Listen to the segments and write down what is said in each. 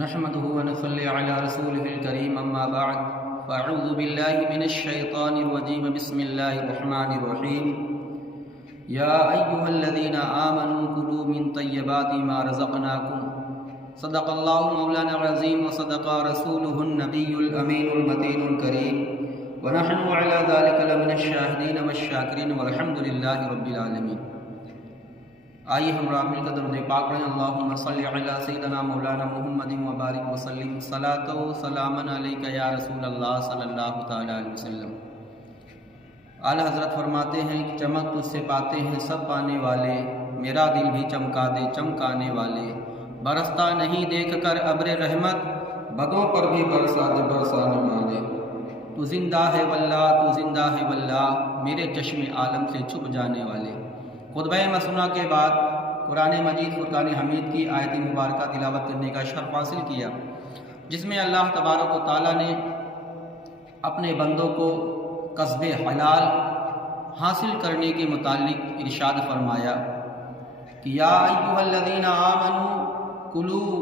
نحمده ونصلي على رسوله الكريم أما بعد فأعوذ بالله من الشيطان الرجيم بسم الله الرحمن الرحيم يا أيها الذين آمنوا كلوا من طيبات ما رزقناكم صدق الله مولانا العظيم وصدق رسوله النبي الأمين المتين الكريم ونحن على ذلك لمن الشاهدين والشاكرين والحمد لله رب العالمين۔ آئیے ہم مل کر درود پاک پڑھیں۔ اللہم صلی علی سیدنا مولانا محمد وبارک وسلم صلاۃ و سلاما علیک یا رسول اللہ صلی اللہ تعالی علیہ وسلم۔ اعلیٰ حضرت فرماتے ہیں کہ چمک تجھ سے پاتے ہیں سب پانے والے، میرا دل بھی چمکا دے چمکانے والے، برستا نہیں دیکھ کر ابر رحمت، بگوں پر بھی برسا دے برسانے والے۔ تو زندہ ہے واللہ تو زندہ ہے واللہ، میرے چشم عالم سے چھپ جانے والے۔ خطبہ مسنونہ کے بعد قرآن مجید فرقان حمید کی آیت مبارکہ تلاوت کرنے کا شرف حاصل کیا، جس میں اللہ تبارک و تعالیٰ نے اپنے بندوں کو کسب حلال حاصل کرنے کے متعلق ارشاد فرمایا کہ یا ایھا الذین آمنوا کلوا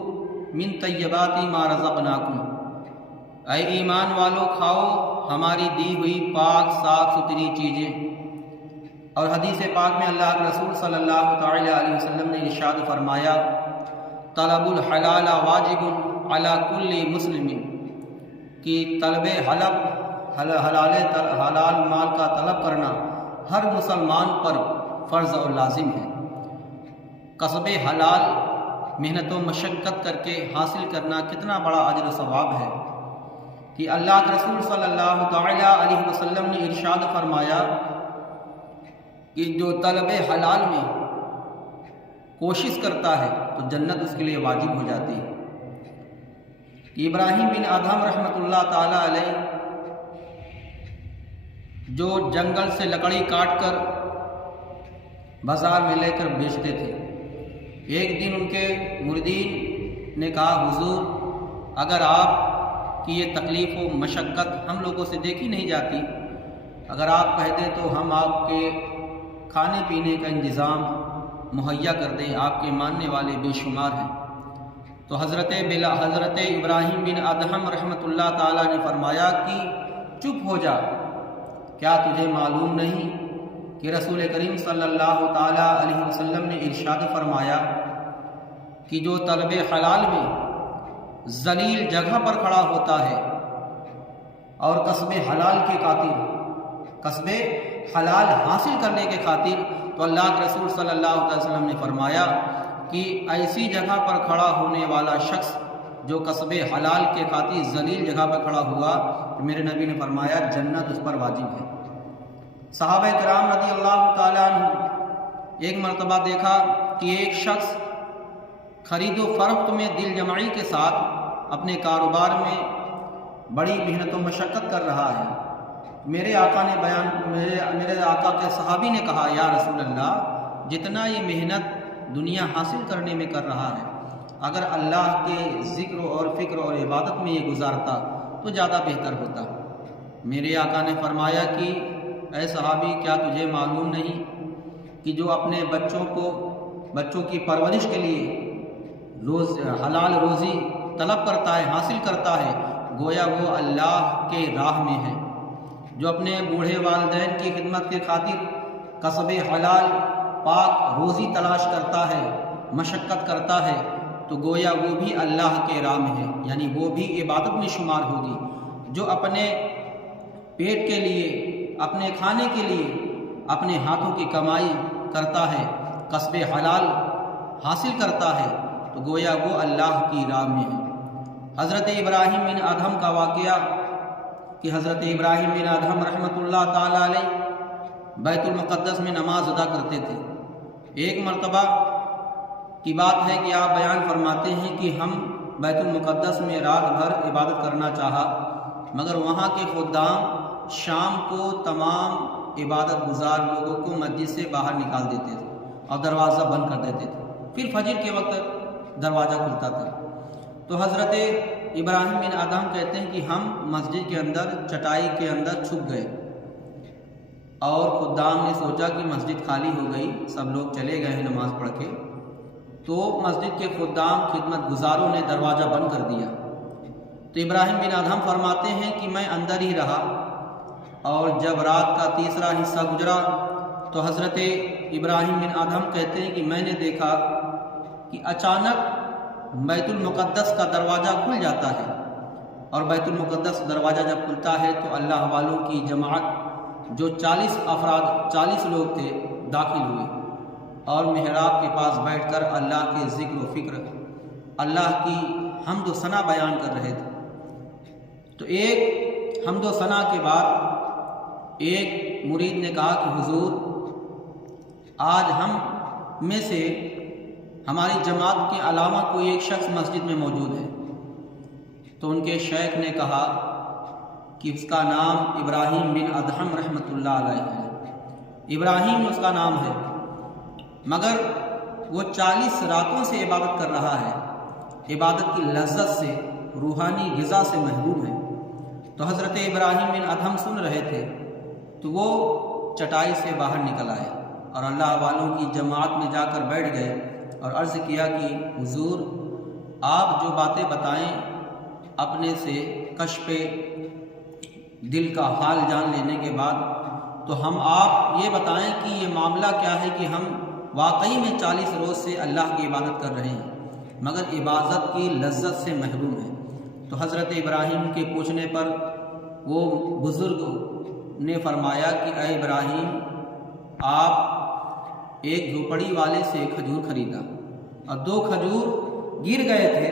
من طیبات ما رزقناکم، اے ایمان والو کھاؤ ہماری دی ہوئی پاک صاف ستھری چیزیں۔ اور حدیث پاک میں اللہ کے رسول صلی اللہ تعالی علیہ وسلم نے ارشاد فرمایا طلب الحلال واجب علی کل مسلم، کہ طلب حلال مال کا طلب کرنا ہر مسلمان پر فرض اور لازم ہے۔ کسب حلال محنت و مشقت کر کے حاصل کرنا کتنا بڑا اجر و ثواب ہے کہ اللہ کے رسول صلی اللہ تعالی علیہ وسلم نے ارشاد فرمایا کہ جو طلب حلال میں کوشش کرتا ہے تو جنت اس کے لیے واجب ہو جاتی ہے۔ کہ ابراہیم بن ادھم رحمۃ اللہ تعالی علیہ جو جنگل سے لکڑی کاٹ کر بازار میں لے کر بیچتے تھے، ایک دن ان کے مریدین نے کہا حضور اگر آپ کی یہ تکلیف و مشقت ہم لوگوں سے دیکھی نہیں جاتی، اگر آپ کہہ دیں تو ہم آپ کے کھانے پینے کا انتظام مہیا کر دیں، آپ کے ماننے والے بے شمار ہیں۔ تو حضرت ابراہیم بن ادھم رحمۃ اللہ تعالیٰ نے فرمایا کہ چپ ہو جا، کیا تجھے معلوم نہیں کہ رسول کریم صلی اللہ تعالیٰ علیہ وسلم نے ارشاد فرمایا کہ جو طلب حلال میں ذلیل جگہ پر کھڑا ہوتا ہے اور کسب حلال کے خاطر کسب حلال حاصل کرنے کے خاطر، تو اللہ کے رسول صلی اللہ علیہ وسلم نے فرمایا کہ ایسی جگہ پر کھڑا ہونے والا شخص جو کسب حلال کے خاطر ذلیل جگہ پر کھڑا ہوا، تو میرے نبی نے فرمایا جنت اس پر واجب ہے۔ صحابہ کرام رضی اللہ تعالیٰ عنہ ایک مرتبہ دیکھا کہ ایک شخص خرید و فروخت میں دل جمعی کے ساتھ اپنے کاروبار میں بڑی محنت و مشقت کر رہا ہے۔ میرے آقا کے صحابی نے کہا یا رسول اللہ جتنا یہ محنت دنیا حاصل کرنے میں کر رہا ہے، اگر اللہ کے ذکر اور فکر اور عبادت میں یہ گزارتا تو زیادہ بہتر ہوتا۔ میرے آقا نے فرمایا کہ اے صحابی کیا تجھے معلوم نہیں کہ جو اپنے بچوں کی پرورش کے لیے حلال روزی طلب کرتا ہے حاصل کرتا ہے، گویا وہ اللہ کے راہ میں ہے۔ جو اپنے بوڑھے والدین کی خدمت کے خاطر کسب حلال پاک روزی تلاش کرتا ہے مشقت کرتا ہے، تو گویا وہ بھی اللہ کے راہ میں ہے، یعنی وہ بھی عبادت میں شمار ہوگی۔ جو اپنے پیٹ کے لیے اپنے کھانے کے لیے اپنے ہاتھوں کی کمائی کرتا ہے، کسب حلال حاصل کرتا ہے، تو گویا وہ اللہ کی راہ میں ہے۔ حضرت ابراہیم بن ادھم کا واقعہ کہ حضرت ابراہیم بن ادھم رحمۃ اللہ تعالیٰ علیہ بیت المقدس میں نماز ادا کرتے تھے۔ ایک مرتبہ کی بات ہے کہ آپ بیان فرماتے ہیں کہ ہم بیت المقدس میں رات بھر عبادت کرنا چاہا، مگر وہاں کے خدام شام کو تمام عبادت گزار لوگوں کو مسجد سے باہر نکال دیتے تھے اور دروازہ بند کر دیتے تھے، پھر فجر کے وقت دروازہ کھلتا تھا۔ تو حضرت ابراہیم بن ادھم کہتے ہیں کہ ہم مسجد کے اندر چٹائی کے اندر چھپ گئے اور خدام نے سوچا کہ مسجد خالی ہو گئی، سب لوگ چلے گئے ہیں نماز پڑھ کے، تو مسجد کے خدام خدمت گزاروں نے دروازہ بند کر دیا۔ تو ابراہیم بن ادہم فرماتے ہیں کہ میں اندر ہی رہا، اور جب رات کا تیسرا حصہ گزرا تو حضرت ابراہیم بن ادہم کہتے ہیں کہ میں نے دیکھا کہ اچانک بیت المقدس کا دروازہ کھل جاتا ہے، اور بیت المقدس دروازہ جب کھلتا ہے تو اللہ والوں کی جماعت جو 40 لوگ تھے داخل ہوئے، اور محراب کے پاس بیٹھ کر اللہ کے ذکر و فکر، اللہ کی حمد و ثنا بیان کر رہے تھے۔ تو ایک حمد و ثنا کے بعد ایک مرید نے کہا کہ حضور، آج ہم میں سے ہماری جماعت کے علاوہ کوئی ایک شخص مسجد میں موجود ہے۔ تو ان کے شیخ نے کہا کہ اس کا نام ابراہیم بن ادہم رحمۃ اللہ علیہ ہے، ابراہیم اس کا نام ہے، مگر وہ 40 راتوں سے عبادت کر رہا ہے، عبادت کی لذت سے، روحانی غذا سے محروم ہے۔ تو حضرت ابراہیم بن ادہم سن رہے تھے، تو وہ چٹائی سے باہر نکل آئے اور اللہ والوں کی جماعت میں جا کر بیٹھ گئے اور عرض کیا کہ حضور، آپ جو باتیں بتائیں اپنے سے کشف دل کا حال جان لینے کے بعد، تو ہم آپ یہ بتائیں کہ یہ معاملہ کیا ہے کہ ہم واقعی میں 40 روز سے اللہ کی عبادت کر رہے ہیں، مگر عبادت کی لذت سے محروم ہیں۔ تو حضرت ابراہیم کے پوچھنے پر وہ بزرگ نے فرمایا کہ اے ابراہیم، آپ ایک جھوپڑی والے سے کھجور خریدا اور 2 کھجور گر گئے تھے،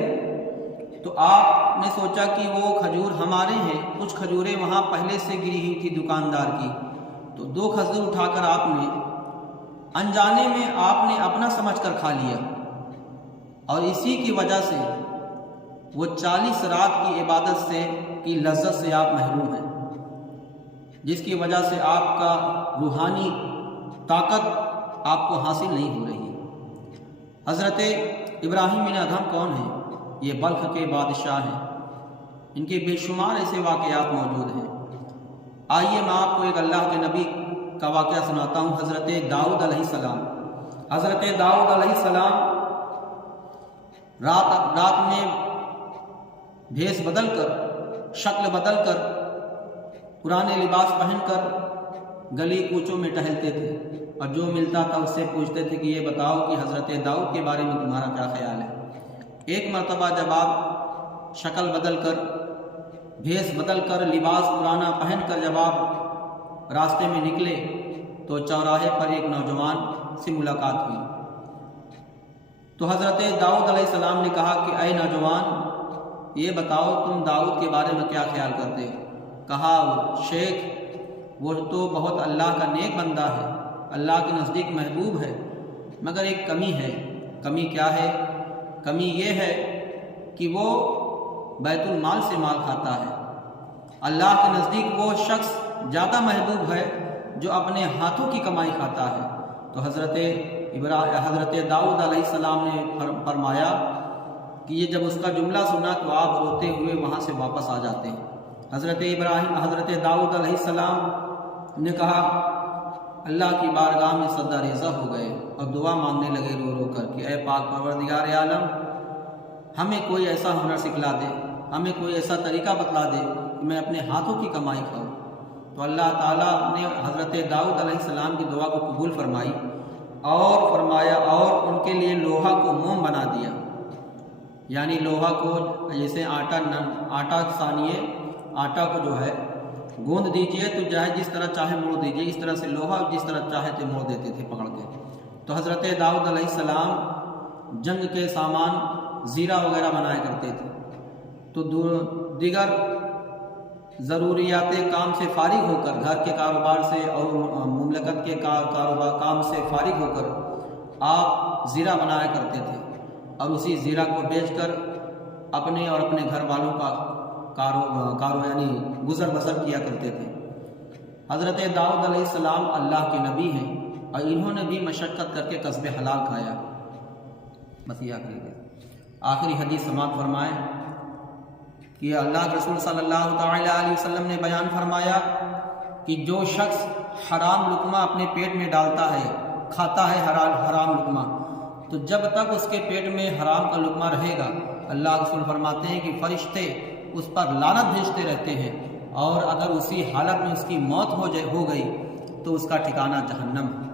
تو آپ نے سوچا کہ وہ کھجور ہمارے ہیں، کچھ کھجوریں وہاں پہلے سے گری ہوئی تھی دکاندار کی، تو 2 کھجور اٹھا کر آپ نے انجانے میں آپ نے اپنا سمجھ کر کھا لیا، اور اسی کی وجہ سے وہ 40 رات کی عبادت سے کی لذت سے آپ محروم ہیں، جس کی وجہ سے آپ کا روحانی طاقت آپ کو حاصل نہیں ہو رہی ہے۔ حضرت ابراہیم بن ادہم کون ہیں؟ یہ بلخ کے بادشاہ ہیں، ان کے بے شمار ایسے واقعات موجود ہیں۔ آئیے میں آپ کو ایک اللہ کے نبی کا واقعہ سناتا ہوں، حضرت داؤد علیہ السلام۔ حضرت داؤد علیہ السلام رات میں بھیس بدل کر، شکل بدل کر، پرانے لباس پہن کر گلی کوچوں میں ٹہلتے تھے، اور جو ملتا تھا اس سے پوچھتے تھے کہ یہ بتاؤ کہ حضرت داؤد کے بارے میں تمہارا کیا خیال ہے۔ ایک مرتبہ جب آپ شکل بدل کر، بھیس بدل کر، لباس پرانا پہن کر جب آپ راستے میں نکلے تو چوراہے پر ایک نوجوان سے ملاقات ہوئی۔ تو حضرت داؤد علیہ السلام نے کہا کہ اے نوجوان، یہ بتاؤ تم داؤد کے بارے میں کیا خیال کرتے ہو؟ کہا شیخ، وہ تو بہت اللہ کا نیک بندہ ہے، اللہ کے نزدیک محبوب ہے، مگر ایک کمی ہے۔ کمی کیا ہے؟ کمی یہ ہے کہ وہ بیت المال سے مال کھاتا ہے۔ اللہ کے نزدیک وہ شخص زیادہ محبوب ہے جو اپنے ہاتھوں کی کمائی کھاتا ہے۔ تو حضرت داؤد علیہ السلام نے فرمایا کہ یہ جب اس کا جملہ سنا تو آپ روتے ہوئے وہاں سے واپس آ جاتے ہیں۔ حضرت داؤد علیہ السلام نے کہا، اللہ کی بارگاہ میں سجدہ ریزہ ہو گئے اور دعا مانگنے لگے رو رو کر کہ اے پاک پروردگار عالم، ہمیں کوئی ایسا ہنر سکھلا دے، ہمیں کوئی ایسا طریقہ بتلا دے کہ میں اپنے ہاتھوں کی کمائی کھاؤں۔ تو اللہ تعالیٰ نے حضرت داؤد علیہ السلام کی دعا کو قبول فرمائی اور فرمایا، اور ان کے لیے لوہا کو موم بنا دیا، یعنی لوہا کو جیسے آٹا سانیے، آٹا کو جو ہے گوندھ دیجئے تو چاہے جس طرح چاہے موڑ دیجئے، اس طرح سے لوہا جس طرح چاہے تو موڑ دیتے تھے پکڑ کے۔ تو حضرت داؤد علیہ السلام جنگ کے سامان زیرہ وغیرہ بنایا کرتے تھے، تو دیگر ضروریات کام سے فارغ ہو کر، گھر کے کاروبار سے اور مملکت کے کاروبار کام سے فارغ ہو کر آپ زیرہ بنایا کرتے تھے، اور اسی زیرہ کو بیچ کر اپنے اور اپنے گھر والوں کا یعنی گزر بسر کیا کرتے تھے۔ حضرت داؤد علیہ السلام اللہ کے نبی ہیں، اور انہوں نے بھی مشقت کر کے کسب حلال کھایا۔ بس یہ آخری حدیث سماعت فرمائیں کہ اللہ کے رسول صلی اللہ تعالی علیہ وسلم نے بیان فرمایا کہ جو شخص حرام لقمہ اپنے پیٹ میں ڈالتا ہے، کھاتا ہے حرام لقمہ، تو جب تک اس کے پیٹ میں حرام کا لقمہ رہے گا اللہ رسول فرماتے ہیں کہ فرشتے اس پر لعنت بھیجتے رہتے ہیں، اور اگر اسی حالت میں اس کی موت ہو گئی تو اس کا ٹھکانہ جہنم ہے۔